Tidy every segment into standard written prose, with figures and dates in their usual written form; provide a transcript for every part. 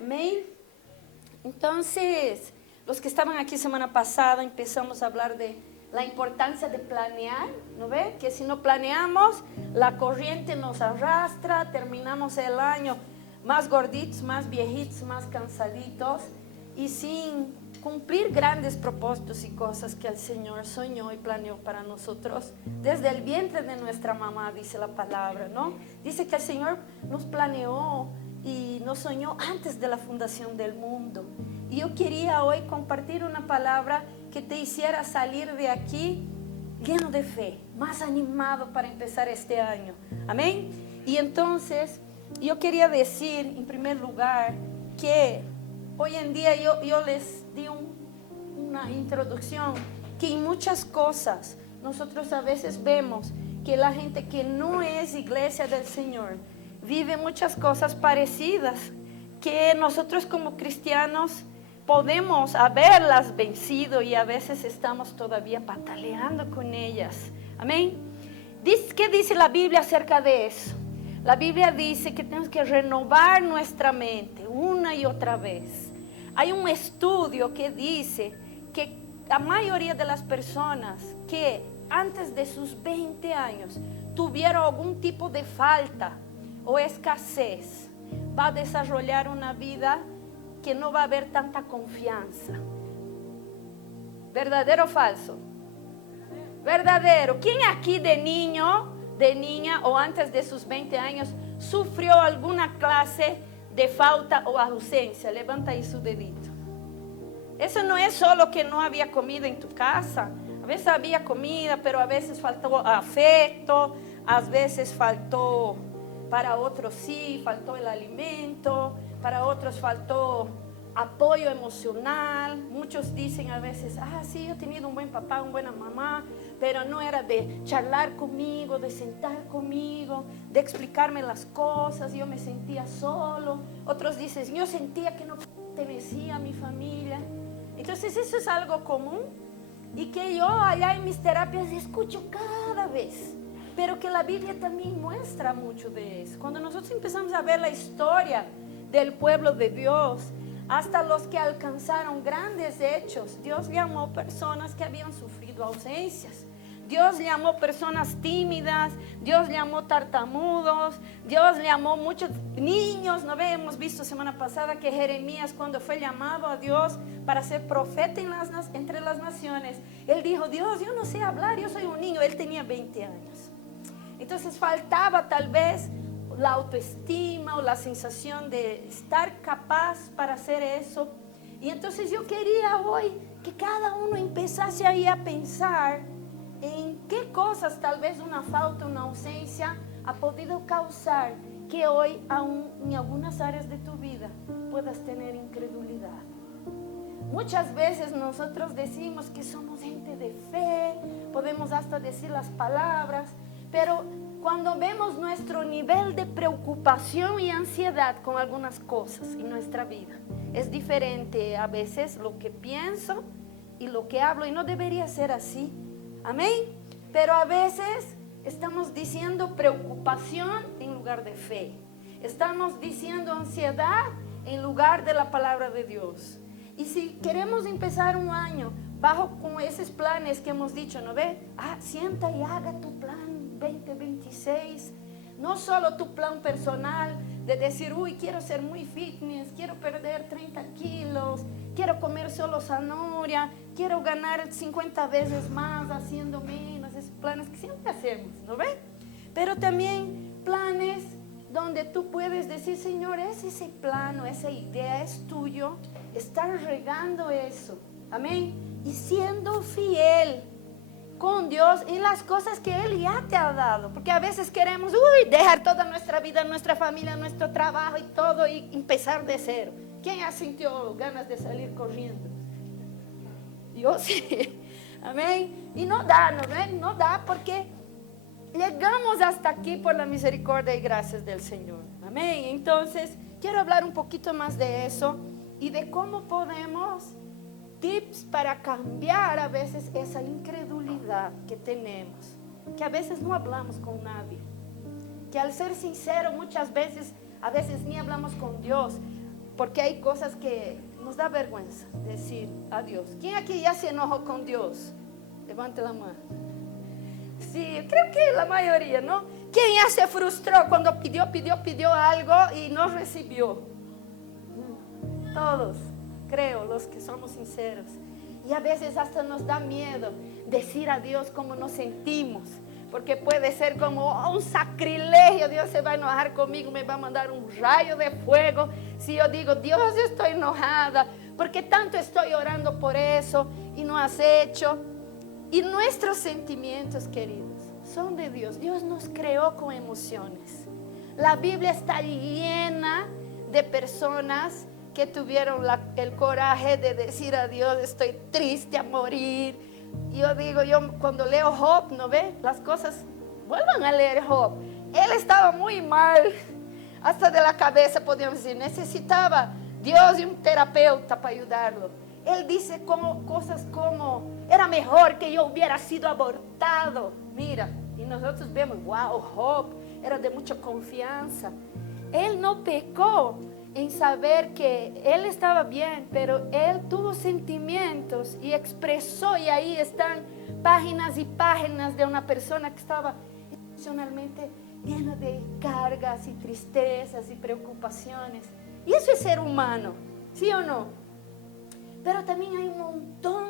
Amén. Entonces, los que estaban aquí semana pasada, empezamos a hablar de la importancia de planear, ¿no ve? Que si no planeamos, la corriente nos arrastra, terminamos el año más gorditos, más viejitos, más cansaditos y sin cumplir grandes propósitos y cosas que el Señor soñó y planeó para nosotros desde el vientre de nuestra mamá, dice la palabra, ¿no? Dice que el Señor nos planeó y nos soñó antes de la fundación del mundo. Y yo quería hoy compartir una palabra que te hiciera salir de aquí lleno de fe, más animado para empezar este año. Amén. Y entonces yo quería decir en primer lugar que hoy en día yo les di una introducción que en muchas cosas nosotros a veces vemos que la gente que no es iglesia del Señor vive muchas cosas parecidas que nosotros como cristianos podemos haberlas vencido y a veces estamos todavía pataleando con ellas. Amén. ¿Qué dice la Biblia acerca de eso? La Biblia dice que tenemos que renovar nuestra mente una y otra vez. Hay un estudio que dice que la mayoría de las personas que antes de sus 20 años tuvieron algún tipo de falta o escasez, va a desarrollar una vida que no va a haber tanta confianza. ¿Verdadero o falso? Verdadero. ¿Quién aquí de niño, de niña o antes de sus 20 años sufrió alguna clase de falta o ausencia? Levanta ahí su dedito. Eso no es solo que no había comida en tu casa. A veces había comida, pero a veces faltó afecto, a veces faltó, para otros sí, faltó el alimento, para otros faltó apoyo emocional. Muchos dicen a veces, sí, yo he tenido un buen papá, una buena mamá, pero no era de charlar conmigo, de sentar conmigo, de explicarme las cosas, yo me sentía solo. Otros dicen, yo sentía que no pertenecía a mi familia. Entonces eso es algo común y que yo allá en mis terapias escucho cada vez, pero que la Biblia también muestra mucho de eso. Cuando nosotros empezamos a ver la historia del pueblo de Dios, hasta los que alcanzaron grandes hechos, Dios llamó personas que habían sufrido ausencias. Dios llamó personas tímidas, Dios llamó tartamudos, Dios llamó muchos niños. ¿No hemos visto semana pasada que Jeremías, cuando fue llamado a Dios para ser profeta entre las naciones, él dijo, Dios, yo no sé hablar, yo soy un niño. Él tenía 20 años. Entonces faltaba tal vez la autoestima o la sensación de estar capaz para hacer eso. Y entonces yo quería hoy que cada uno empezase ahí a pensar en qué cosas tal vez una falta, una ausencia ha podido causar que hoy aún en algunas áreas de tu vida puedas tener incredulidad. Muchas veces nosotros decimos que somos gente de fe, podemos hasta decir las palabras, pero cuando vemos nuestro nivel de preocupación y ansiedad con algunas cosas en nuestra vida, es diferente a veces lo que pienso y lo que hablo, y no debería ser así. Amén. Pero a veces estamos diciendo preocupación en lugar de fe. Estamos diciendo ansiedad en lugar de la palabra de Dios. Y si queremos empezar un año bajo con esos planes que hemos dicho, ¿no ve? Sienta y haga tu plan 2026. No solo tu plan personal de decir, quiero ser muy fitness, quiero perder 30 kilos, quiero comer solo zanahoria, quiero ganar 50 veces más haciendo menos. Esos planes que siempre hacemos, ¿no ve? Pero también planes donde tú puedes decir, Señor, es ese plano, esa idea es tuyo, estar regando eso, amén, y siendo fiel con Dios en las cosas que Él ya te ha dado, porque a veces queremos dejar toda nuestra vida, nuestra familia, nuestro trabajo y todo y empezar de cero. ¿Quién ya sintió ganas de salir corriendo? Yo sí, amén. Y no da, ¿no ven? No da porque llegamos hasta aquí por la misericordia y gracias del Señor, amén. Entonces quiero hablar un poquito más de eso y de cómo podemos tips para cambiar a veces esa incredulidad que tenemos, que a veces no hablamos con nadie, que al ser sincero muchas veces, a veces ni hablamos con Dios. porque hay cosas que nos da vergüenza decir a Dios. ¿Quién aquí ya se enojó con Dios? Levante la mano. Sí, creo que la mayoría, ¿no? ¿Quién ya se frustró cuando pidió algo y no recibió? Todos, creo, los que somos sinceros. Y a veces hasta nos da miedo decir a Dios cómo nos sentimos, porque puede ser como un sacrilegio. Dios se va a enojar conmigo, me va a mandar un rayo de fuego si yo digo: Dios, yo estoy enojada porque tanto estoy orando por eso y no has hecho. Y nuestros sentimientos, queridos, son de Dios. Dios nos creó con emociones. La Biblia está llena de personas que tuvieron el coraje de decir a Dios: estoy triste a morir. Yo digo, yo cuando leo Job, ¿no ve? Las cosas, vuelvan a leer Job. Él estaba muy mal, hasta de la cabeza, podríamos decir. Necesitaba Dios y un terapeuta para ayudarlo. Él dice cosas como: era mejor que yo hubiera sido abortado. Mira, y nosotros vemos, wow, Job era de mucha confianza. Él no pecó en saber que él estaba bien, pero él tuvo sentimientos y expresó, y ahí están páginas y páginas de una persona que estaba emocionalmente llena de cargas y tristezas y preocupaciones. Y eso es ser humano, ¿sí o no? Pero también hay un montón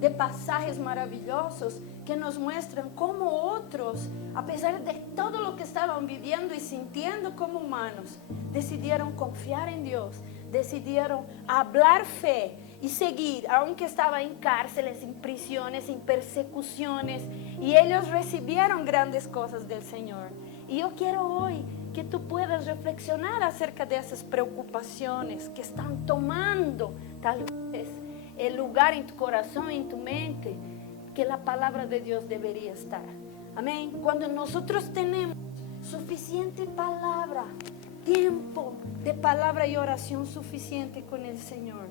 de pasajes maravillosos que nos muestran cómo otros, a pesar de todo lo que estaban viviendo y sintiendo como humanos, decidieron confiar en Dios, decidieron hablar fe y seguir, aunque estaban en cárceles, en prisiones, en persecuciones, y ellos recibieron grandes cosas del Señor. Y yo quiero hoy que tú puedas reflexionar acerca de esas preocupaciones que están tomando tal vez el lugar en tu corazón, en tu mente, que la palabra de Dios debería estar. Amén. Cuando nosotros tenemos suficiente palabra, tiempo de palabra y oración suficiente con el Señor,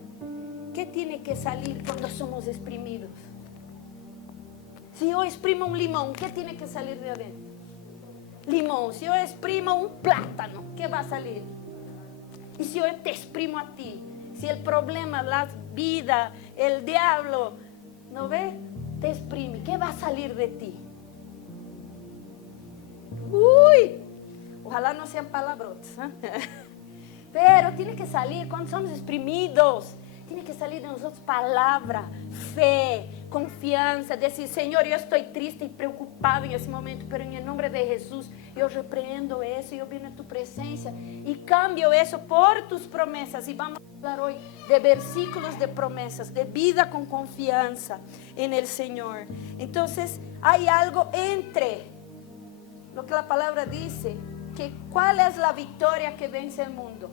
¿qué tiene que salir cuando somos exprimidos? Si yo exprimo un limón, ¿qué tiene que salir de adentro? Limón. Si yo exprimo un plátano, ¿qué va a salir? Y si yo te exprimo a ti, si el problema, la vida, el diablo, ¿no ve? Te exprime, ¿qué va a salir de ti? Uy, ojalá no sean palabrotas, ¿eh? Pero tiene que salir cuando somos exprimidos. Tiene que salir de nosotros palabra, fe, confianza, decir: Señor, yo estoy triste y preocupado en ese momento, pero en el nombre de Jesús yo reprendo eso, yo viene a tu presencia y cambio eso por tus promesas. Y vamos a hablar hoy de versículos de promesas, de vida con confianza en el Señor. Entonces hay algo entre lo que la palabra dice, que cuál es la victoria que vence el mundo.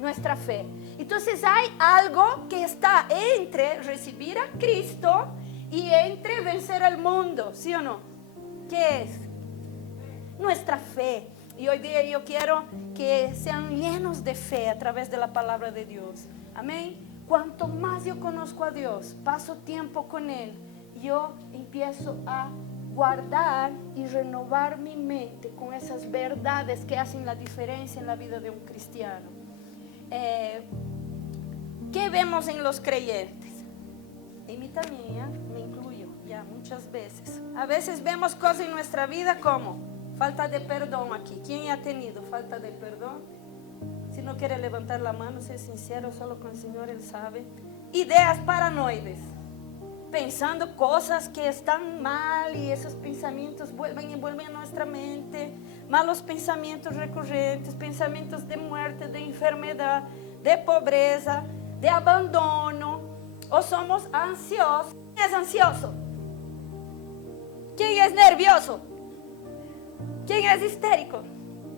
Nuestra fe. Entonces hay algo que está entre recibir a Cristo y entre vencer al mundo, ¿sí o no? ¿Qué es? Nuestra fe. Y hoy día yo quiero que sean llenos de fe a través de la palabra de Dios. Amén. Cuanto más yo conozco a Dios, paso tiempo con Él, yo empiezo a guardar y renovar mi mente con esas verdades que hacen la diferencia en la vida de un cristiano. ¿Qué vemos en los creyentes? En mí también, me incluyo ya muchas veces. A veces vemos cosas en nuestra vida como falta de perdón aquí. ¿Quién ha tenido falta de perdón? Si no quiere levantar la mano, ser sincero, solo con el Señor Él sabe. Ideas paranoides, pensando cosas que están mal, y esos pensamientos vuelven y vuelven a nuestra mente. Malos pensamientos recurrentes, pensamientos de muerte, de enfermedad, de pobreza, de abandono. O somos ansiosos. ¿Quién es ansioso? ¿Quién es nervioso? ¿Quién es histérico?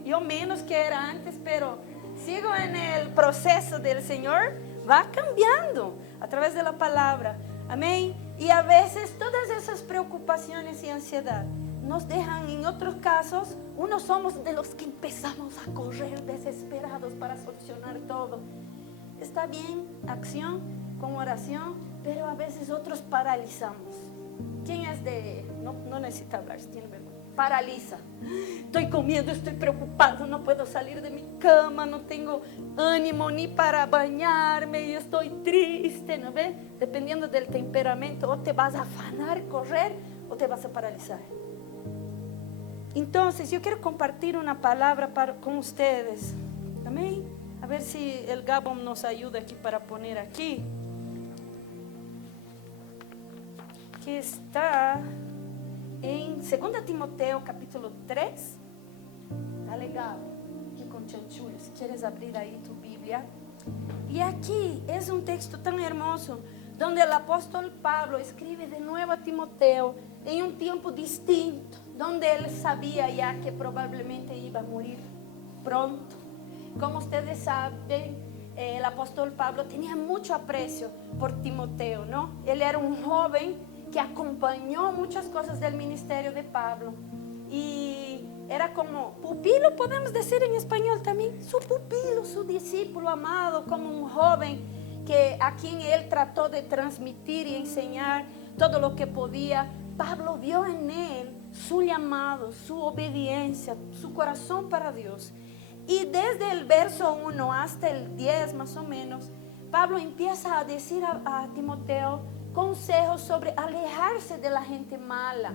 Yo menos que era antes, pero sigo en el proceso del Señor. Va cambiando a través de la palabra. Amén. Y a veces todas esas preocupaciones y ansiedad nos dejan, en otros casos, unos somos de los que empezamos a correr desesperados para solucionar todo. Está bien, acción con oración, pero a veces otros paralizamos. ¿Quién es de...? No necesita hablar, si tiene vergüenza. paraliza. Estoy con miedo, estoy preocupado, no puedo salir de mi cama, no tengo ánimo ni para bañarme, yo estoy triste, ¿no ves? Dependiendo del temperamento, o te vas a afanar, correr, o te vas a paralizar. Entonces, yo quiero compartir una palabra con ustedes. Amén. A ver si el Gabo nos ayuda aquí para poner aquí. Que está en 2 Timoteo capítulo 3. Dale, Gabo, aquí con chanchullo, si quieres abrir ahí tu Biblia. Y aquí es un texto tan hermoso, donde el apóstol Pablo escribe de nuevo a Timoteo en un tiempo distinto, donde él sabía ya que probablemente iba a morir pronto. Como ustedes saben, el apóstol Pablo tenía mucho aprecio por Timoteo, ¿no? Él era un joven que acompañó muchas cosas del ministerio de Pablo. Y era como pupilo, podemos decir en español también, su pupilo, su discípulo amado, como un joven a quien él trató de transmitir y enseñar todo lo que podía. Pablo vio en él su llamado, su obediencia, su corazón para Dios. Y desde el verso 1 hasta el 10 más o menos, Pablo empieza a decir a Timoteo consejos sobre alejarse de la gente mala,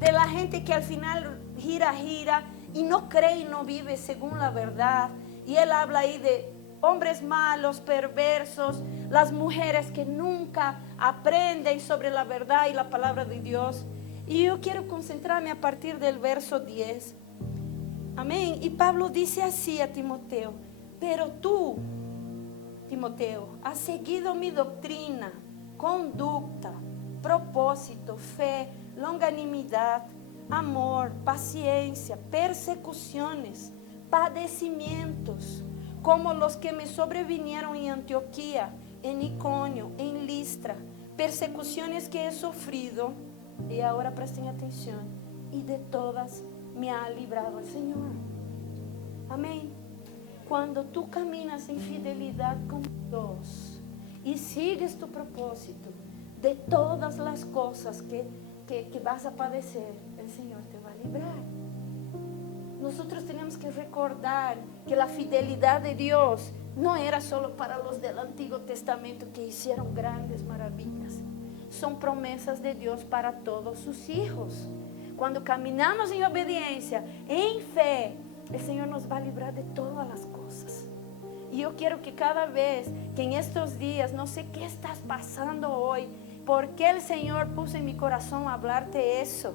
de la gente que al final gira y no cree y no vive según la verdad. Y él habla ahí de hombres malos, perversos, las mujeres que nunca aprenden sobre la verdad y la palabra de Dios. Y yo quiero concentrarme a partir del verso 10. Amén. Y Pablo dice así a Timoteo: pero tú, Timoteo, has seguido mi doctrina, conducta, propósito, fe, longanimidad, amor, paciencia, persecuciones, padecimientos, como los que me sobrevinieron en Antioquía, en Iconio, en Listra, persecuciones que he sufrido, y ahora presten atención, y de todas me ha librado el Señor. Amén. Cuando tú caminas en fidelidad con Dios y sigues tu propósito, de todas las cosas que vas a padecer, el Señor te va a librar. Nosotros tenemos que recordar que la fidelidad de Dios no era solo para los del Antiguo Testamento que hicieron grandes maravillas. Son promesas de Dios para todos sus hijos. Cuando caminamos en obediencia, en fe, el Señor nos va a librar de todas las cosas. Y yo quiero que cada vez que en estos días, no sé qué estás pasando hoy, porque el Señor puso en mi corazón hablarte eso,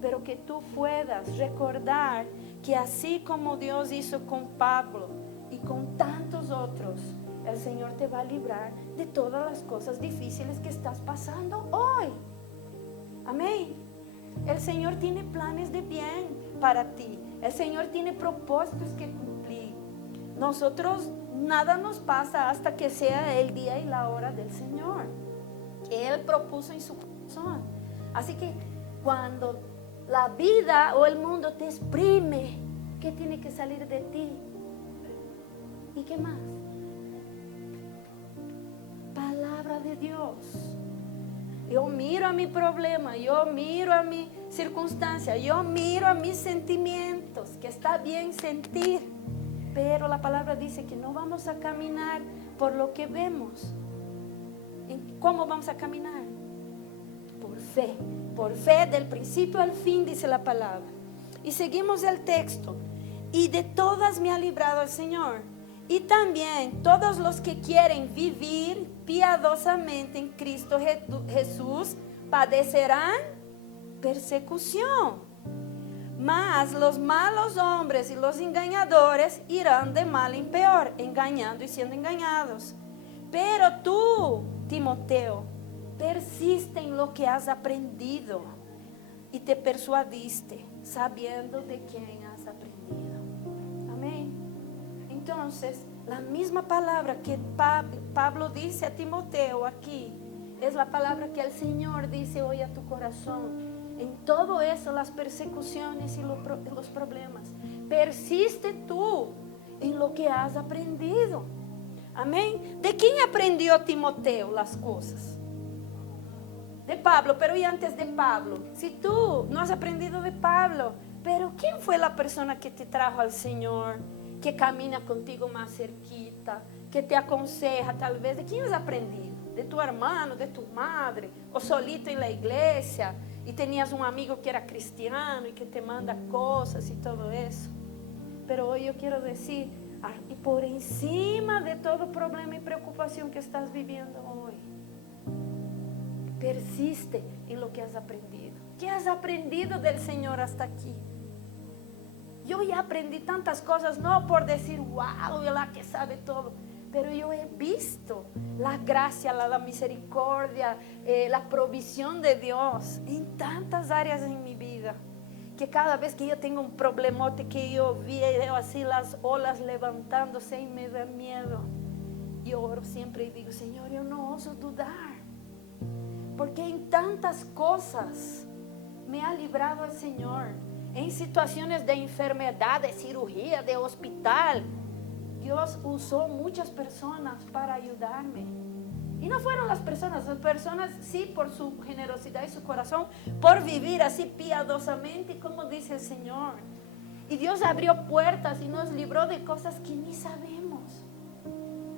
pero que tú puedas recordar que así como Dios hizo con Pablo y con tantos otros, el Señor te va a librar de todas las cosas difíciles que estás pasando hoy. Amén. El Señor tiene planes de bien para ti. El Señor tiene propósitos que cumplir. Nosotros nada nos pasa hasta que sea el día y la hora del Señor, que Él propuso en su corazón. Así que cuando la vida o el mundo te exprime, ¿qué tiene que salir de ti? ¿Y qué más? Palabra de Dios. Yo miro a mi problema, yo miro a mi circunstancia, yo miro a mis sentimientos, que está bien sentir, pero la palabra dice que no vamos a caminar por lo que vemos. ¿Cómo vamos a caminar? Por fe del principio al fin, dice la palabra. Y seguimos el texto: y de todas me ha librado el Señor. Y también todos los que quieren vivir piadosamente en Cristo Jesús padecerán persecución. Mas los malos hombres y los engañadores irán de mal en peor, engañando y siendo engañados. Pero tú, Timoteo, persiste en lo que has aprendido y te persuadiste, sabiendo de quién has aprendido. Amén. Entonces, la misma palabra que Pablo dice a Timoteo aquí, es la palabra que el Señor dice hoy a tu corazón. En todo eso, las persecuciones y los problemas, persiste tú en lo que has aprendido. Amén. ¿De quién aprendió Timoteo las cosas? De Pablo, pero y antes de Pablo. Si tú no has aprendido de Pablo, pero ¿quién fue la persona que te trajo al Señor? Que camina contigo más cerquita, que te aconseja tal vez. ¿De quién has aprendido? De tu hermano, de tu madre, o solito en la iglesia, y tenías un amigo que era cristiano y que te manda cosas y todo eso. Pero hoy yo quiero decir, y por encima de todo problema y preocupación que estás viviendo hoy, persiste en lo que has aprendido. ¿Qué has aprendido del Señor hasta aquí? Yo ya aprendí tantas cosas, no por decir, wow, es la que sabe todo, pero yo he visto la gracia, la misericordia, la provisión de Dios en tantas áreas en mi vida, que cada vez que yo tengo un problemote que yo veo así las olas levantándose y me da miedo, yo oro siempre y digo, Señor, yo no oso dudar, porque en tantas cosas me ha librado el Señor. En situaciones de enfermedad, de cirugía, de hospital, Dios usó muchas personas para ayudarme. Y no fueron las personas sí por su generosidad y su corazón, por vivir así piadosamente como dice el Señor. Y Dios abrió puertas y nos libró de cosas que ni sabemos.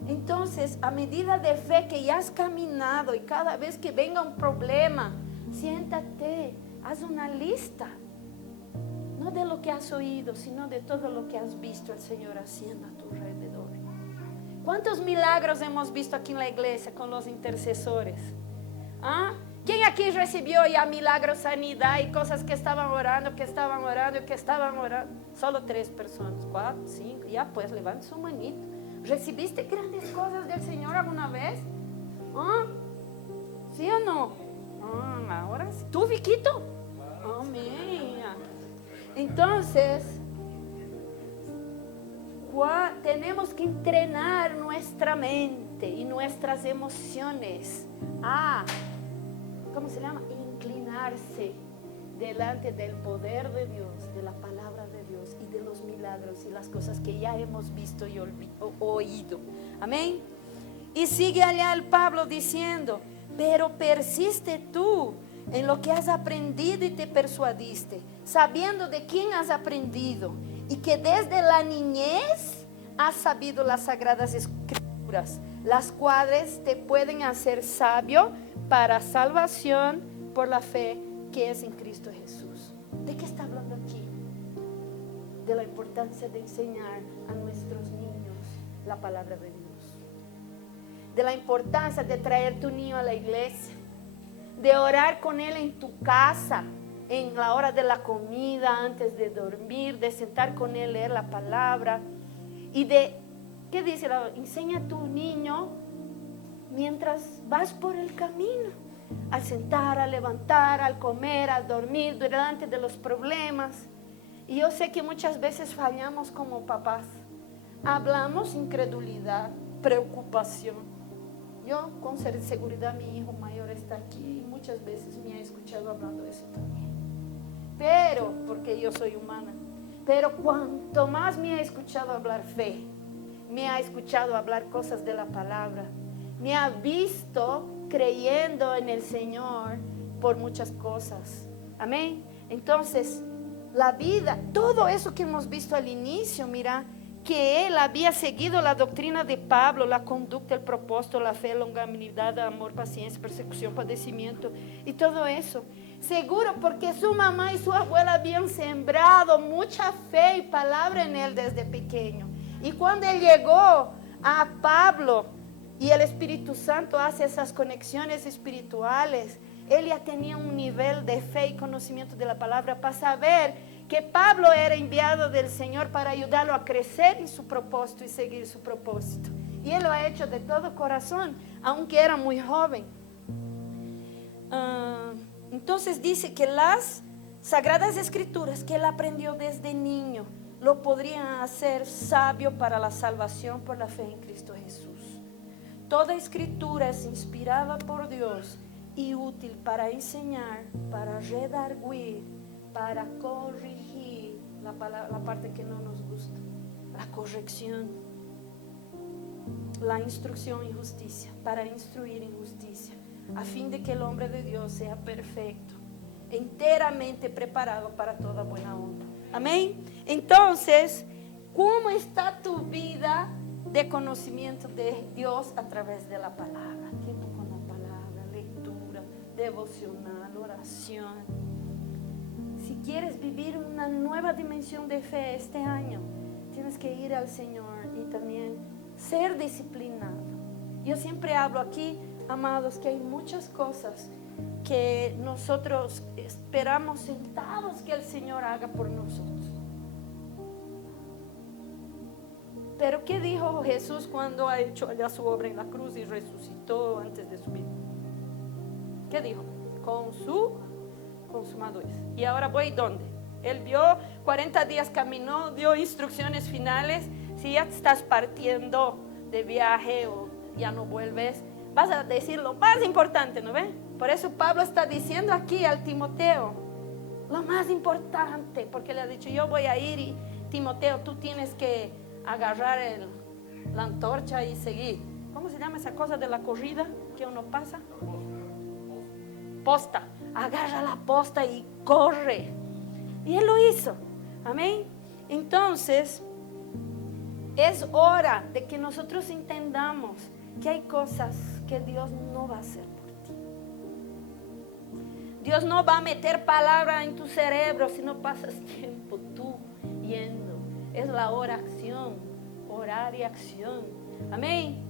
Entonces, a medida de fe que ya has caminado y cada vez que venga un problema, siéntate, haz una lista. No de lo que has oído, sino de todo lo que has visto el Señor haciendo a tu alrededor. ¿Cuántos milagros hemos visto aquí en la iglesia con los intercesores? ¿Ah? ¿Quién aquí recibió ya milagros, sanidad y cosas que estaban orando, Solo 3 personas, 4, 5, ya pues levante su manito. ¿Recibiste grandes cosas del Señor alguna vez? ¿Ah? ¿Sí o no? Ahora sí. ¿Tú, Viquito? Amén. Entonces, tenemos que entrenar nuestra mente y nuestras emociones a, ¿cómo se llama? Inclinarse delante del poder de Dios, de la palabra de Dios y de los milagros y las cosas que ya hemos visto y oído. Amén. Y sigue allá el Pablo diciendo, pero persiste tú en lo que has aprendido y te persuadiste, sabiendo de quién has aprendido y que desde la niñez has sabido las sagradas escrituras, las cuales te pueden hacer sabio para salvación por la fe que es en Cristo Jesús. ¿De qué está hablando aquí? De la importancia de enseñar a nuestros niños la palabra de Dios, de la importancia de traer tu niño a la iglesia, de orar con él en tu casa, en la hora de la comida, antes de dormir, de sentar con él, leer la palabra. Y ¿qué dice? Enseña a tu niño mientras vas por el camino, al sentar, al levantar, al comer, al dormir, delante de los problemas. Y yo sé que muchas veces fallamos como papás. Hablamos incredulidad, preocupación. Yo con seguridad mi hijo mayor está aquí y muchas veces me ha escuchado hablando eso también. Pero, porque yo soy humana, pero cuanto más me ha escuchado hablar fe, me ha escuchado hablar cosas de la palabra, me ha visto creyendo en el Señor por muchas cosas. Amén. Entonces, la vida, todo eso que hemos visto al inicio, mira, que él había seguido la doctrina de Pablo, la conducta, el propósito, la fe, longanimidad, amor, paciencia, persecución, padecimiento y todo eso. Seguro porque su mamá y su abuela habían sembrado mucha fe y palabra en él desde pequeño. Y cuando él llegó a Pablo y el Espíritu Santo hace esas conexiones espirituales, él ya tenía un nivel de fe y conocimiento de la palabra para saber que Pablo era enviado del Señor para ayudarlo a crecer en su propósito y seguir su propósito. Y él lo ha hecho de todo corazón, aunque era muy joven. Entonces dice que las sagradas escrituras que él aprendió desde niño lo podrían hacer sabio para la salvación por la fe en Cristo Jesús. Toda escritura es inspirada por Dios y útil para enseñar, para redarguir, para corregir, la parte que no nos gusta, la corrección, la instrucción en justicia, para instruir en justicia, a fin de que el hombre de Dios sea perfecto, enteramente preparado para toda buena obra. Amén. Entonces, ¿cómo está tu vida de conocimiento de Dios a través de la palabra? Tiempo con la palabra, lectura, devocional, oración. Si quieres vivir una nueva dimensión de fe este año, tienes que ir al Señor y también ser disciplinado. Yo siempre hablo aquí, amados, que hay muchas cosas que nosotros esperamos sentados que el Señor haga por nosotros. Pero ¿qué dijo Jesús cuando ha hecho allá su obra en la cruz y resucitó antes de subir? ¿Qué dijo? Consumado es. Y ahora voy ¿dónde? Él vio 40 días caminó, dio instrucciones finales. Si ya estás partiendo de viaje o ya no vuelves, vas a decir lo más importante, ¿no ven? Por eso Pablo está diciendo aquí al Timoteo lo más importante, porque le ha dicho, yo voy a ir y Timoteo, tú tienes que agarrar la antorcha y seguir. ¿Cómo se llama esa cosa de la corrida que uno pasa? Posta. Agarra la posta y corre. Y él lo hizo. Amén. Entonces, es hora de que nosotros entendamos que hay cosas que Dios no va a hacer por ti. Dios no va a meter palabra en tu cerebro si no pasas tiempo tú yendo. Es la oración, orar y acción. Amén.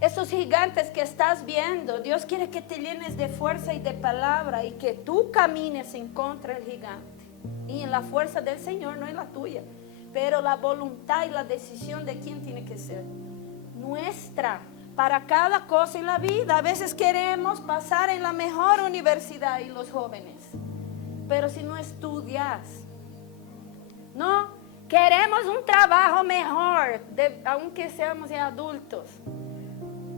Esos gigantes que estás viendo, Dios quiere que te llenes de fuerza y de palabra y que tú camines en contra del gigante. Y en la fuerza del Señor, no en la tuya. Pero la voluntad y la decisión de quién tiene que ser nuestra para cada cosa en la vida. A veces queremos pasar en la mejor universidad y los jóvenes, pero si no estudias, no queremos un trabajo mejor, aunque seamos ya adultos.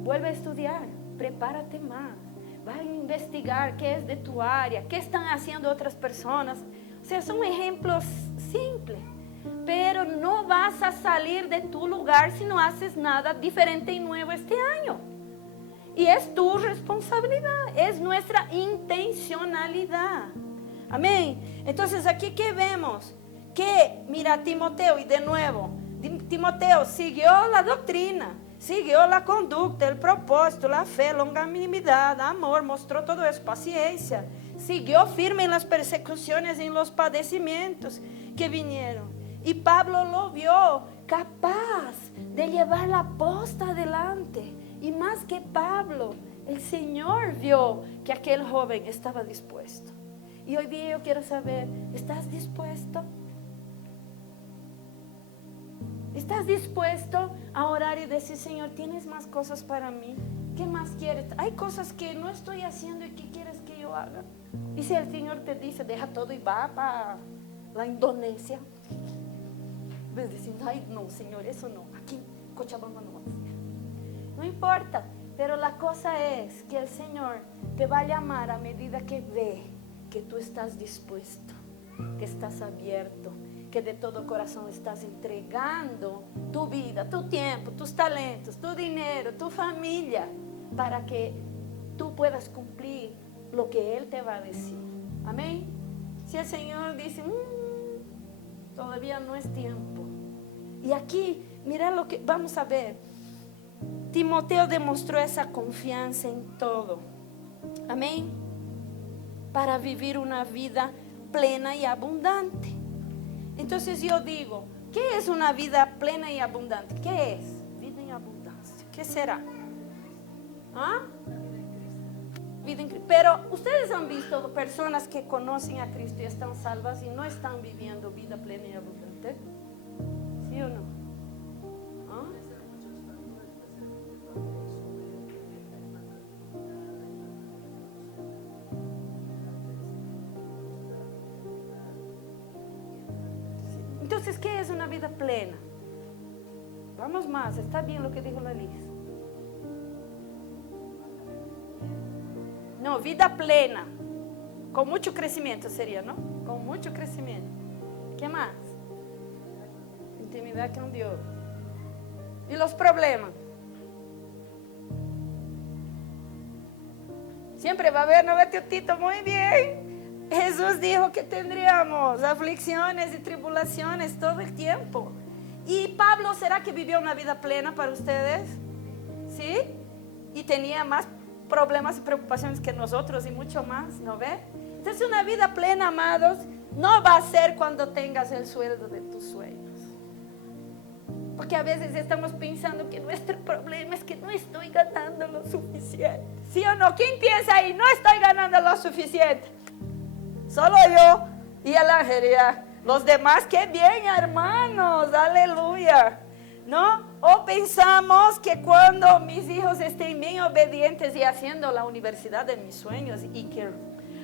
Vuelve a estudiar, prepárate más, va a investigar qué es de tu área, qué están haciendo otras personas. O sea, son ejemplos simples, pero no vas a salir de tu lugar si no haces nada diferente y nuevo este año. Y es tu responsabilidad, es nuestra intencionalidad. Amén. Entonces aquí que vemos que, mira, Timoteo, y de nuevo, Timoteo siguió la doctrina, siguió la conducta, el propósito, la fe, longanimidad, amor, mostró todo eso, paciencia. Siguió firme en las persecuciones, en los padecimientos que vinieron. Y Pablo lo vio capaz de llevar la posta adelante. Y más que Pablo, el Señor vio que aquel joven estaba dispuesto. Y hoy día yo quiero saber, ¿estás dispuesto? ¿Estás dispuesto a orar y decir, Señor, tienes más cosas para mí? ¿Qué más quieres? Hay cosas que no estoy haciendo y que quieres que yo haga. Y si el Señor te dice, deja todo y va para la Indonesia, ves diciendo, ay no, Señor, eso no, aquí en Cochabamba no vas a hacer. No importa, pero la cosa es que el Señor te va a llamar a medida que ve que tú estás dispuesto, que estás abierto, que de todo corazón estás entregando tu vida, tu tiempo, tus talentos, tu dinero, tu familia, para que tú puedas cumplir lo que Él te va a decir. Amén. Si el Señor dice, todavía no es tiempo. Y aquí, mira lo que vamos a ver. Timoteo demostró esa confianza en todo. Amén. Para vivir una vida plena y abundante. Entonces yo digo, ¿qué es una vida plena y abundante? ¿Qué es? Vida en abundancia. ¿Qué será? ¿Ah? Vida en Cristo. Pero ustedes han visto personas que conocen a Cristo y están salvas y no están viviendo vida plena y abundante. ¿Sí o no? ¿Ah? Entonces, ¿qué es una vida plena? Vamos más, está bien lo que dijo la Liz. No, vida plena, con mucho crecimiento sería, ¿no? Con mucho crecimiento. ¿Qué más? Intimidad con Dios. ¿Y los problemas? Siempre va a haber, ¿no ve, tío Tito? Muy bien. Jesús dijo que tendríamos aflicciones y tribulaciones todo el tiempo. ¿Y Pablo, será que vivió una vida plena para ustedes? ¿Sí? Y tenía más problemas y preocupaciones que nosotros y mucho más, ¿no ve? Entonces una vida plena, amados, no va a ser cuando tengas el sueldo de tus sueños. Porque a veces estamos pensando que nuestro problema es que no estoy ganando lo suficiente. ¿Sí o no? ¿Quién piensa ahí? No estoy ganando lo suficiente. Solo yo y el ángel ya. Los demás, qué bien, hermanos, aleluya. ¿No? O pensamos que cuando mis hijos estén bien obedientes y haciendo la universidad de mis sueños y que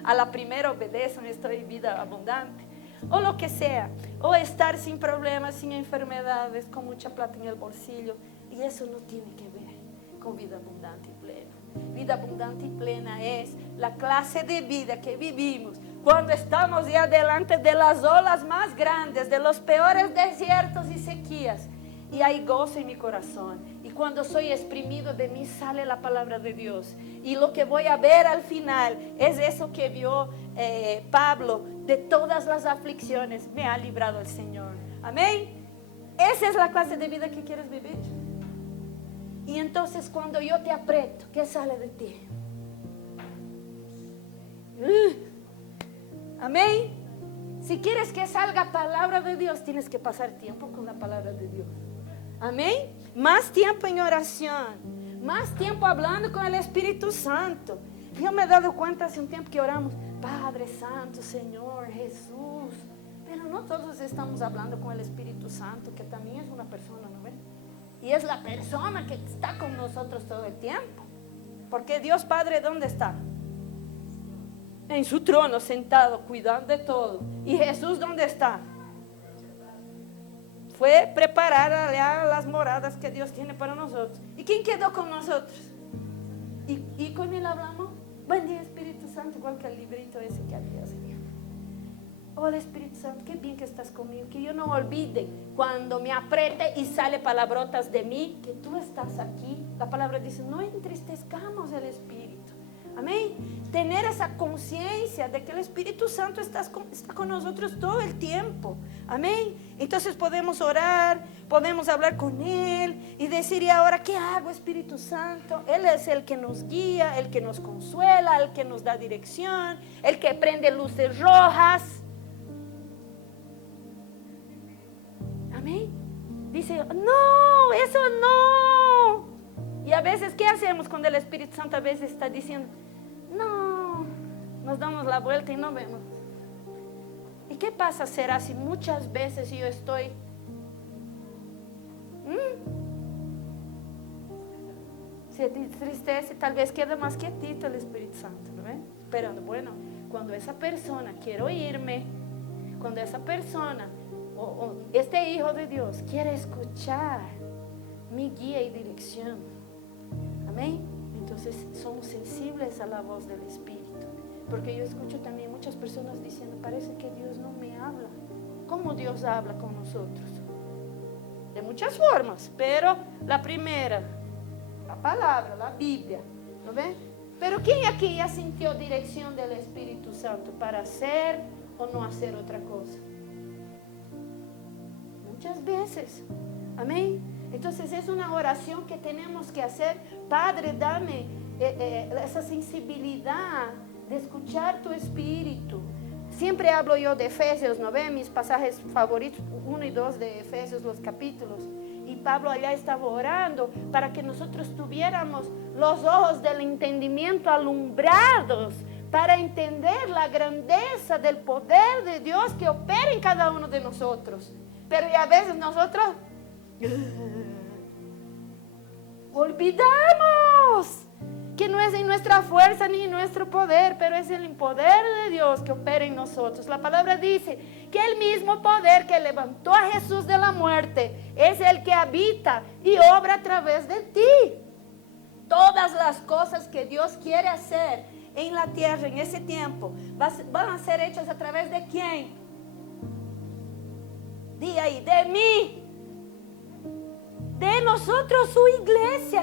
a la primera obedezcan, estoy en vida abundante. O lo que sea, o estar sin problemas, sin enfermedades, con mucha plata en el bolsillo. Y eso no tiene que ver con vida abundante y plena. Vida abundante y plena es la clase de vida que vivimos cuando estamos ya delante de las olas más grandes, de los peores desiertos y sequías. Y hay gozo en mi corazón. Y cuando soy exprimido de mí sale la palabra de Dios. Y lo que voy a ver al final es eso que vio Pablo. De todas las aflicciones me ha librado el Señor. Amén. Esa es la clase de vida que quieres vivir. Y entonces cuando yo te aprieto, ¿qué sale de ti? Amén. Si quieres que salga palabra de Dios, tienes que pasar tiempo con la palabra de Dios. Amén. Más tiempo en oración, más tiempo hablando con el Espíritu Santo. Yo me he dado cuenta hace un tiempo que oramos, Padre Santo, Señor, Jesús. Pero no todos estamos hablando con el Espíritu Santo, que también es una persona, ¿no ven? Y es la persona que está con nosotros todo el tiempo. Porque Dios Padre, ¿dónde está? En su trono, sentado, cuidando de todo. ¿Y Jesús dónde está? Fue preparar allá las moradas que Dios tiene para nosotros. ¿Y quién quedó con nosotros? ¿Y con él hablamos? Buen día, Espíritu Santo, igual que el librito ese que había, Señor. Hola, Espíritu Santo, qué bien que estás conmigo. Que yo no olvide cuando me apriete y sale palabrotas de mí, que tú estás aquí. La palabra dice, no entristezcamos el Espíritu. Amén. Tener esa conciencia de que el Espíritu Santo está con nosotros todo el tiempo. Amén. Entonces podemos orar, podemos hablar con Él y decir, ¿y ahora qué hago, Espíritu Santo? Él es el que nos guía, el que nos consuela, el que nos da dirección, el que prende luces rojas. Amén. Dice, no, eso no. Y a veces, ¿qué hacemos cuando el Espíritu Santo a veces está diciendo, no, nos damos la vuelta y no vemos? ¿Y qué pasa será si muchas veces yo estoy se entristece, tal vez queda más quietito el Espíritu Santo, ¿no ven? Pero bueno, cuando esa persona quiere oírme, cuando esa persona o este hijo de Dios quiere escuchar mi guía y dirección, amén, entonces somos sensibles a la voz del Espíritu. Porque yo escucho también muchas personas diciendo, parece que Dios no me habla. ¿Cómo Dios habla con nosotros? De muchas formas, pero la primera, la palabra, la Biblia, ¿no ven? Pero ¿quién aquí ya sintió dirección del Espíritu Santo para hacer o no hacer otra cosa? Muchas veces, amén. Entonces es una oración que tenemos que hacer. Padre, dame esa sensibilidad de escuchar tu Espíritu. Siempre hablo yo de Efesios, ¿no ven? Mis pasajes favoritos, 1 y 2 de Efesios, los capítulos. Y Pablo allá estaba orando para que nosotros tuviéramos los ojos del entendimiento alumbrados para entender la grandeza del poder de Dios que opera en cada uno de nosotros. Pero y a veces nosotros olvidamos que no es en nuestra fuerza ni en nuestro poder, pero es el poder de Dios que opera en nosotros. La palabra dice que el mismo poder que levantó a Jesús de la muerte es el que habita y obra a través de ti. Todas las cosas que Dios quiere hacer en la tierra en ese tiempo van a ser hechas a través de ¿quién? Di ahí, de mí, de nosotros, su iglesia.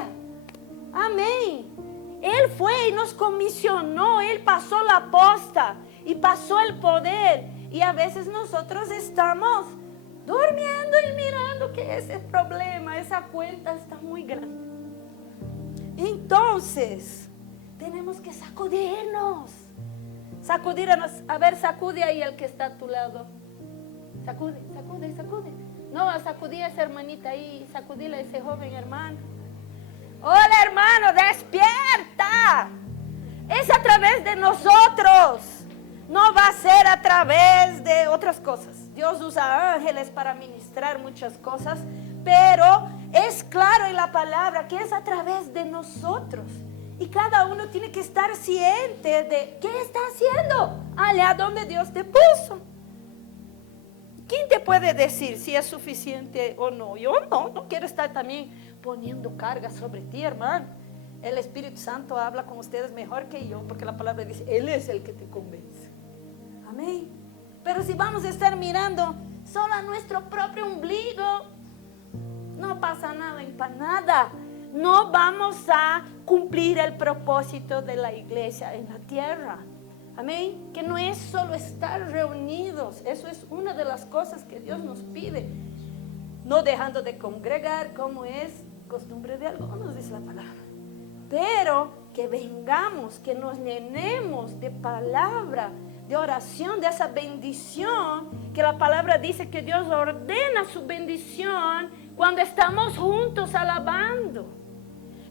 Amén. Él fue y nos comisionó, Él pasó la posta y pasó el poder. Y a veces nosotros estamos durmiendo y mirando que ese problema, esa cuenta está muy grande. Entonces, tenemos que sacudirnos. Sacudirnos. A ver, sacude ahí el que está a tu lado. Sacude, sacude, sacude. No, sacudí a esa hermanita ahí, sacudile a ese joven hermano. Hola hermano, despierta. Es a través de nosotros. No va a ser a través de otras cosas. Dios usa ángeles para ministrar muchas cosas, pero es claro en la palabra que es a través de nosotros. Y cada uno tiene que estar consciente de qué está haciendo allá donde Dios te puso. ¿Quién te puede decir si es suficiente o no? Yo no quiero estar también poniendo carga sobre ti, hermano. El Espíritu Santo habla con ustedes mejor que yo, porque la palabra dice, Él es el que te convence. Amén. Pero si vamos a estar mirando solo a nuestro propio ombligo, no pasa nada, empanada. No vamos a cumplir el propósito de la iglesia en la tierra. Amén. Que no es solo estar reunidos. Eso es una de las cosas que Dios nos pide. No dejando de congregar como es costumbre de algunos, dice la palabra. Pero que vengamos, que nos llenemos de palabra, de oración, de esa bendición. Que la palabra dice que Dios ordena su bendición cuando estamos juntos alabando.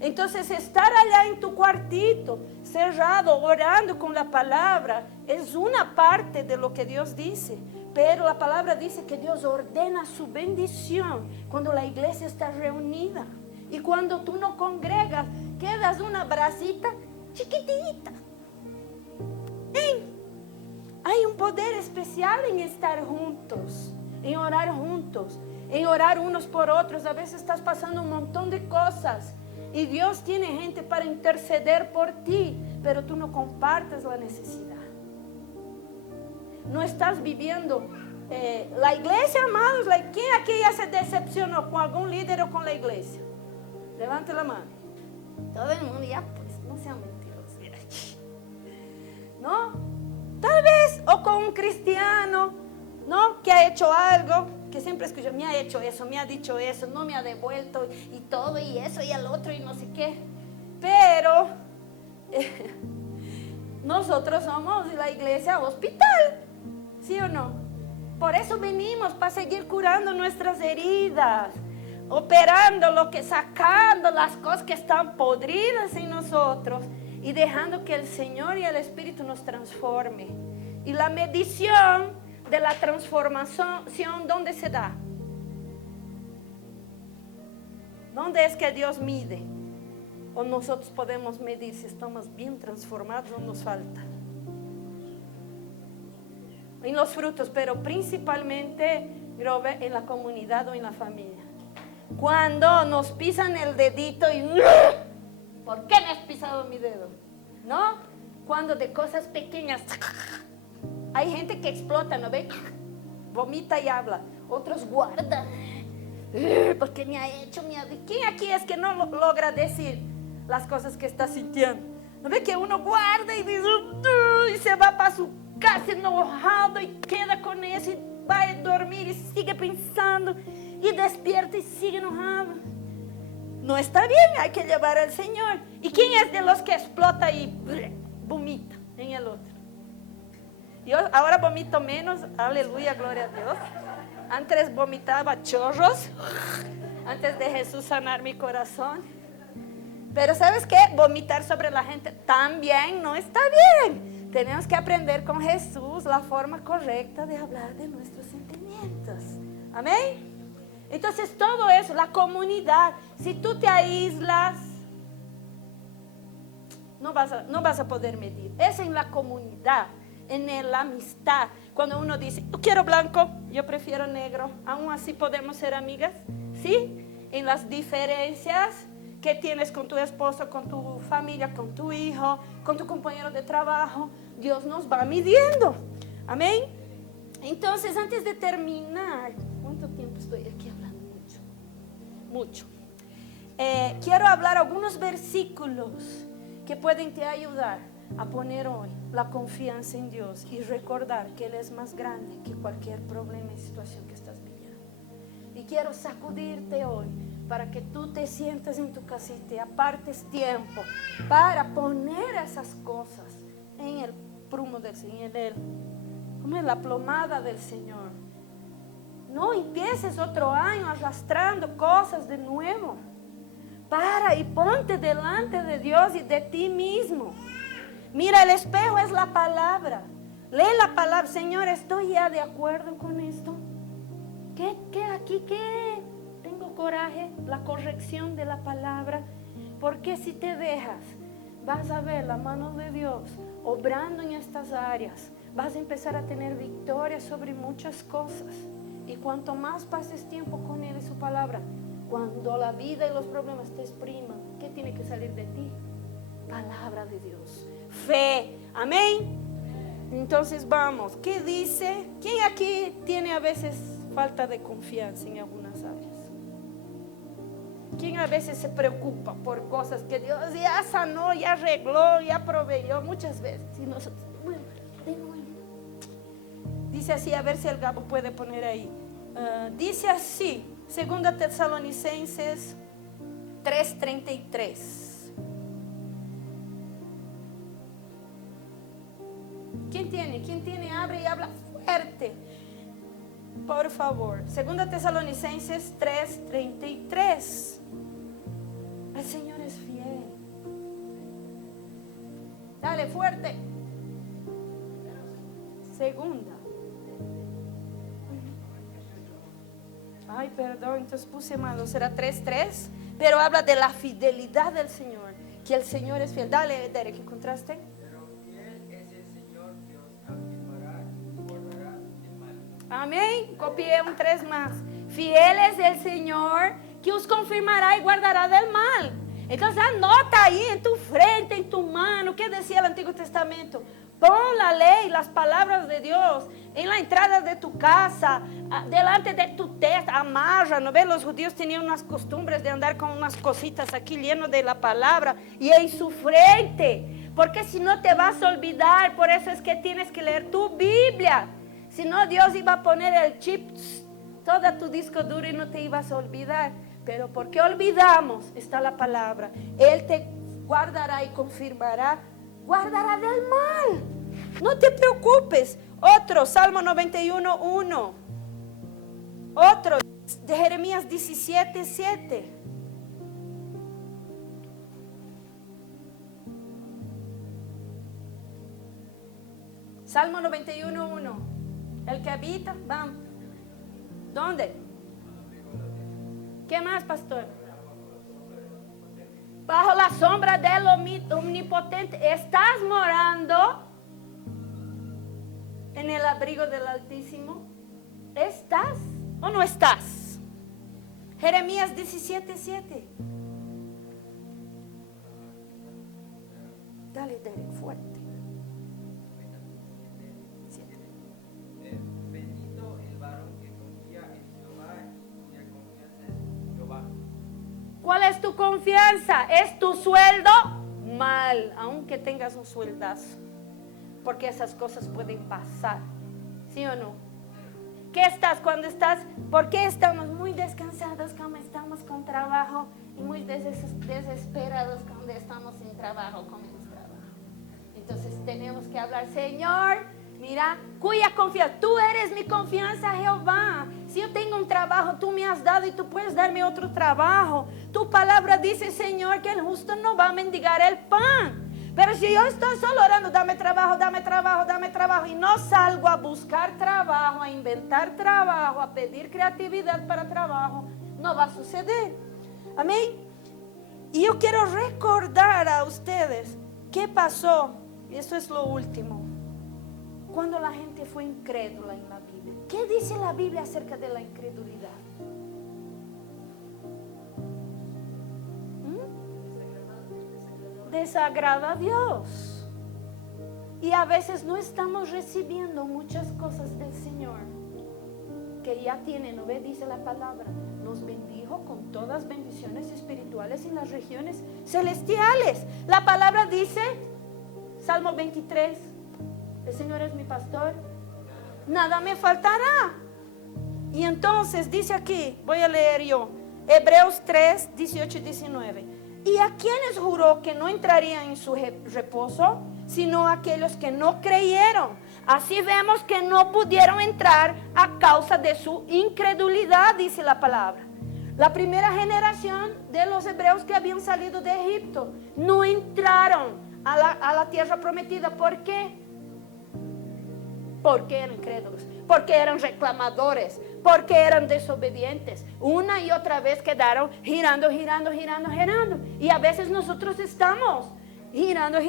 Entonces estar allá en tu cuartito, cerrado, orando con la palabra, es una parte de lo que Dios dice. Pero la palabra dice que Dios ordena su bendición cuando la iglesia está reunida. Y cuando tú no congregas, quedas una bracita chiquitita. Hay un poder especial en estar juntos, en orar juntos, en orar unos por otros. A veces estás pasando un montón de cosas. Y Dios tiene gente para interceder por ti, pero tú no compartes la necesidad. No estás viviendo. La iglesia, amados, ¿quién aquí ya se decepcionó con algún líder o con la iglesia? Levante la mano. Todo el mundo ya, pues, no sean mentirosos. ¿No? Tal vez, o con un cristiano, ¿no? Que ha hecho algo. Que siempre escucho, me ha hecho eso, me ha dicho eso, no me ha devuelto y todo y eso y el otro y no sé qué. Pero nosotros somos la iglesia hospital, ¿sí o no? Por eso venimos, para seguir curando nuestras heridas, operando sacando las cosas que están podridas en nosotros y dejando que el Señor y el Espíritu nos transforme. Y la medición de la transformación, ¿dónde se da? ¿Dónde es que Dios mide? O nosotros podemos medir si estamos bien transformados o nos falta. En los frutos, pero principalmente en la comunidad o en la familia. Cuando nos pisan el dedito y ¿por qué me has pisado mi dedo? ¿No? Cuando de cosas pequeñas. Hay gente que explota, ¿no ve? Vomita y habla. Otros guardan. Porque me ha hecho. ¿Quién aquí es que no logra decir las cosas que está sintiendo? ¿No ve que uno guarda y dice, y se va para su casa enojado y queda con eso y va a dormir y sigue pensando y despierta y sigue enojado? No está bien, hay que llevar al Señor. ¿Y quién es de los que explota y vomita en el otro? Yo ahora vomito menos, aleluya, gloria a Dios. Antes vomitaba chorros, antes de Jesús sanar mi corazón. Pero ¿sabes qué? Vomitar sobre la gente también no está bien. Tenemos que aprender con Jesús la forma correcta de hablar de nuestros sentimientos. Amén. Entonces todo eso, la comunidad, si tú te aíslas, no vas a poder medir. Es en la comunidad. En la amistad, cuando uno dice, yo quiero blanco, yo prefiero negro, aún así podemos ser amigas, ¿sí? En las diferencias que tienes con tu esposo, con tu familia, con tu hijo, con tu compañero de trabajo, Dios nos va midiendo, amén. Entonces, antes de terminar, ¿cuánto tiempo estoy aquí hablando? Mucho. Quiero hablar algunos versículos que pueden te ayudar a poner hoy la confianza en Dios y recordar que Él es más grande que cualquier problema y situación que estás viviendo. Y quiero sacudirte hoy para que tú te sientas en tu casita y apartes tiempo para poner esas cosas en el prumo del Señor, como en la plomada del Señor. No empieces otro año arrastrando cosas de nuevo. Para y ponte delante de Dios y de ti mismo. Mira, el espejo es la palabra. Lee la palabra. Señor, ¿estoy ya de acuerdo con esto? ¿Qué aquí? ¿Qué? Tengo coraje, la corrección de la palabra. Porque si te dejas, vas a ver la mano de Dios obrando en estas áreas. Vas a empezar a tener victoria sobre muchas cosas. Y cuanto más pases tiempo con Él y su palabra, cuando la vida y los problemas te expriman, ¿qué tiene que salir de ti? Palabra de Dios. Fe. Amén. Entonces vamos. ¿Qué dice? ¿Quién aquí tiene a veces falta de confianza en algunas áreas? ¿Quién a veces se preocupa por cosas que Dios ya sanó, ya arregló, ya proveyó muchas veces? Y nosotros, bueno, dice así, a ver si el Gabo puede poner ahí. Dice así, 2 Tesalonicenses 3:33. ¿Quién tiene? ¿Quién tiene? Abre y habla fuerte. Por favor. 2 Tesalonicenses 3:33. El Señor es fiel. Dale fuerte. Segunda. Ay, perdón, entonces puse malo. Será 3:3. Pero habla de la fidelidad del Señor. Que el Señor es fiel. Dale, Derek, ¿encontraste? Amén. Copié un 3 más. Fiel es el Señor que os confirmará y guardará del mal. Entonces anota ahí en tu frente, en tu mano. ¿Qué decía el Antiguo Testamento? Pon la ley, las palabras de Dios en la entrada de tu casa, delante de tu testa, amarra. ¿No ves? Los judíos tenían unas costumbres de andar con unas cositas aquí llenas de la palabra y en su frente. Porque si no te vas a olvidar. Por eso es que tienes que leer tu Biblia. Si no, Dios iba a poner el chip, todo tu disco duro y no te ibas a olvidar. Pero porque olvidamos, está la palabra. Él te guardará y confirmará, guardará del mal. No te preocupes. Otro, Salmo 91:1. Otro, de Jeremías 17:7. Salmo 91:1. El que habita, vamos. ¿Dónde? ¿Qué más, pastor? Bajo la sombra del omnipotente. ¿Estás morando en el abrigo del Altísimo? ¿Estás o no estás? Jeremías 17:7. Dale, Derek, fuerte. ¿Cuál es tu confianza? ¿Es tu sueldo? Mal, aunque tengas un sueldazo. Porque esas cosas pueden pasar. ¿Sí o no? ¿Qué estás cuando estás? ¿Por qué estamos muy descansados cuando estamos con trabajo? Y muy desesperados cuando estamos sin trabajo, con menos trabajo. Entonces tenemos que hablar, Señor, mira, cuya confianza, tú eres mi confianza, Jehová. Si yo tengo un trabajo, tú me has dado y tú puedes darme otro trabajo. Tu palabra dice, Señor, que el justo no va a mendigar el pan. Pero si yo estoy solo orando, dame trabajo, dame trabajo, dame trabajo, y no salgo a buscar trabajo, a inventar trabajo, a pedir creatividad para trabajo, no va a suceder. Amén. Y yo quiero recordar a ustedes qué pasó, y esto es lo último, cuando la gente fue incrédula en la Biblia. ¿Qué dice la Biblia acerca de la incredulidad? Desagrada a Dios. Y a veces no estamos recibiendo muchas cosas del Señor que ya tiene, ¿no ve? Dice la palabra, no nos bendijo con todas bendiciones espirituales en las regiones celestiales. La palabra dice, Salmo 23, el Señor es mi pastor, nada me faltará. Y entonces dice aquí, voy a leer yo, Hebreos 3, 18 y 19. ¿Y a quienes juró que no entrarían en su reposo? Sino a aquellos que no creyeron. Así vemos que no pudieron entrar a causa de su incredulidad, dice la palabra. La primera generación de los hebreos que habían salido de Egipto no entraron a la tierra prometida. ¿Por qué? Porque eran incrédulos, porque eran reclamadores, porque eran desobedientes. Una y otra vez quedaron girando. Y a veces nosotros estamos girando,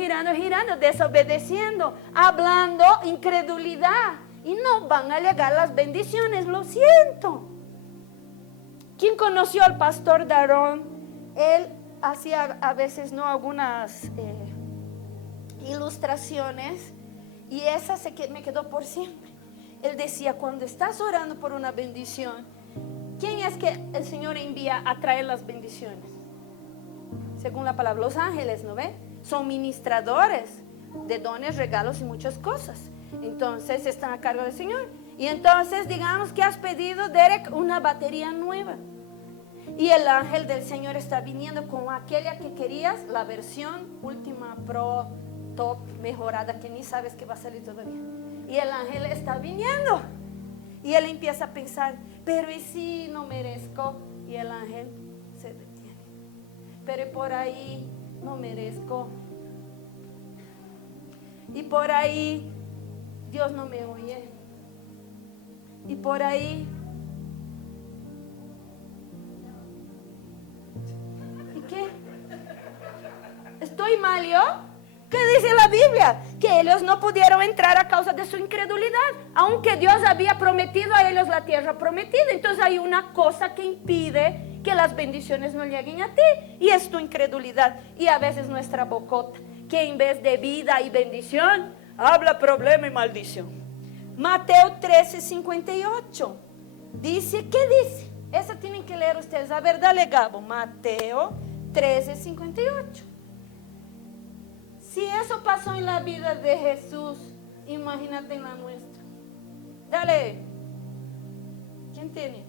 desobedeciendo, hablando incredulidad. Y no van a llegar las bendiciones, lo siento. ¿Quién conoció al pastor Darón? Él hacía a veces algunas ilustraciones. Y esa me quedó por siempre. Él decía, cuando estás orando por una bendición, ¿quién es que el Señor envía a traer las bendiciones? Según la palabra, los ángeles, ¿no ve? Son ministradores de dones, regalos y muchas cosas. Entonces están a cargo del Señor. Y entonces digamos que has pedido, Derek, una batería nueva. Y el ángel del Señor está viniendo con aquella que querías, la versión última Pro, top, mejorada, que ni sabes que va a salir todavía. Y el ángel está viniendo. Y él empieza a pensar, pero ¿y si no merezco? Y el ángel se detiene. Pero por ahí no merezco. Y por ahí Dios no me oye. Y por ahí. ¿Y qué? ¿Estoy mal yo? ¿Qué dice la Biblia? Que ellos no pudieron entrar a causa de su incredulidad, aunque Dios había prometido a ellos la tierra prometida. Entonces hay una cosa que impide que las bendiciones no lleguen a ti, y es tu incredulidad. Y a veces nuestra bocota, que en vez de vida y bendición, habla problema y maldición. Mateo 13, 58. Dice, ¿qué dice? Esa tienen que leer ustedes. A ver, dale, Gabo. Mateo 13, 58. Si eso pasó en la vida de Jesús, imagínate en la nuestra. Dale. ¿Quién tiene?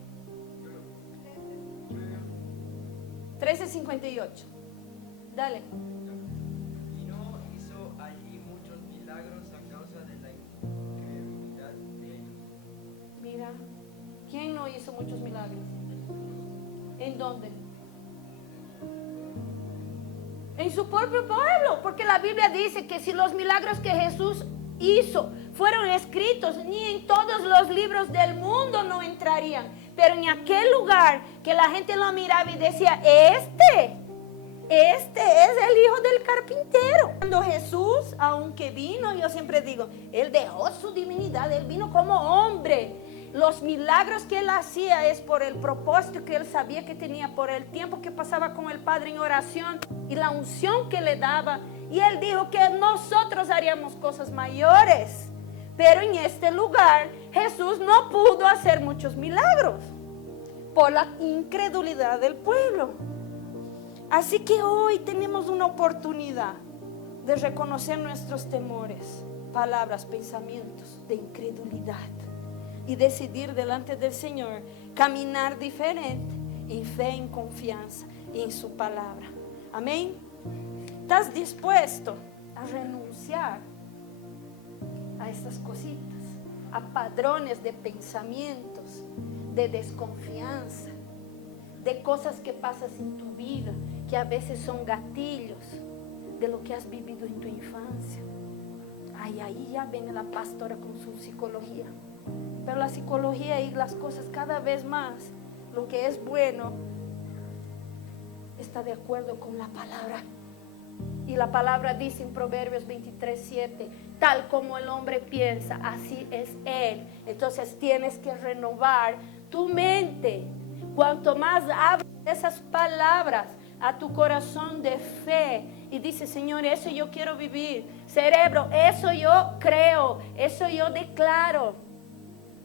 13:58. Dale. Y no hizo allí muchos milagros a causa de la incredulidad de ellos. Mira, ¿quién no hizo muchos milagros? ¿En dónde? En su propio pueblo, porque la Biblia dice que si los milagros que Jesús hizo fueron escritos, ni en todos los libros del mundo no entrarían, pero en aquel lugar que la gente lo miraba y decía, este es el hijo del carpintero. Cuando Jesús, aunque vino, yo siempre digo, él dejó su divinidad, él vino como hombre. Los milagros que él hacía es por el propósito que él sabía que tenía, por el tiempo que pasaba con el Padre en oración y la unción que le daba. Y él dijo que nosotros haríamos cosas mayores. Pero en este lugar Jesús no pudo hacer muchos milagros por la incredulidad del pueblo. Así que hoy tenemos una oportunidad de reconocer nuestros temores, palabras, pensamientos de incredulidad, y decidir delante del Señor caminar diferente en fe, en confianza y en su palabra. Amén. ¿Estás dispuesto a renunciar a estas cositas, a padrones de pensamientos, de desconfianza, de cosas que pasas en tu vida, que a veces son gatillos de lo que has vivido en tu infancia? Ay, ahí ya viene la pastora con su psicología. Pero la psicología y las cosas cada vez más, lo que es bueno, está de acuerdo con la palabra. Y la palabra dice en Proverbios 23:7, tal como el hombre piensa, así es él. Entonces tienes que renovar tu mente. Cuanto más abres esas palabras a tu corazón de fe y dices, Señor, eso yo quiero vivir. Cerebro, eso yo creo, eso yo declaro.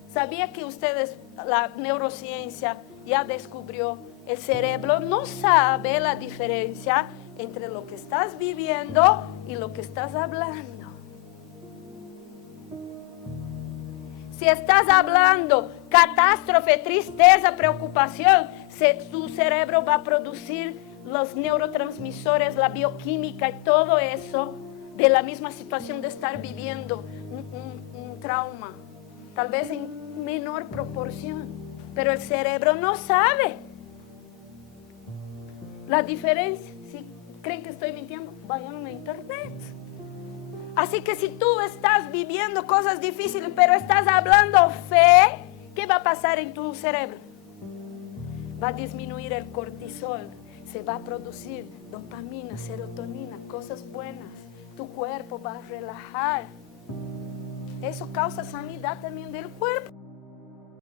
¿Sabía que ustedes, la neurociencia ya descubrió, el cerebro no sabe la diferencia entre lo que estás viviendo y lo que estás hablando. Si estás hablando catástrofe, tristeza, preocupación, tu cerebro va a producir los neurotransmisores, la bioquímica y todo eso de la misma situación de estar viviendo un trauma, tal vez en menor proporción, pero el cerebro no sabe la diferencia. Si creen que estoy mintiendo, vayan a internet. Así que si tú estás viviendo cosas difíciles, pero estás hablando fe, ¿qué va a pasar en tu cerebro? Va a disminuir el cortisol, se va a producir dopamina, serotonina, cosas buenas. Tu cuerpo va a relajar. Eso causa sanidad también del cuerpo.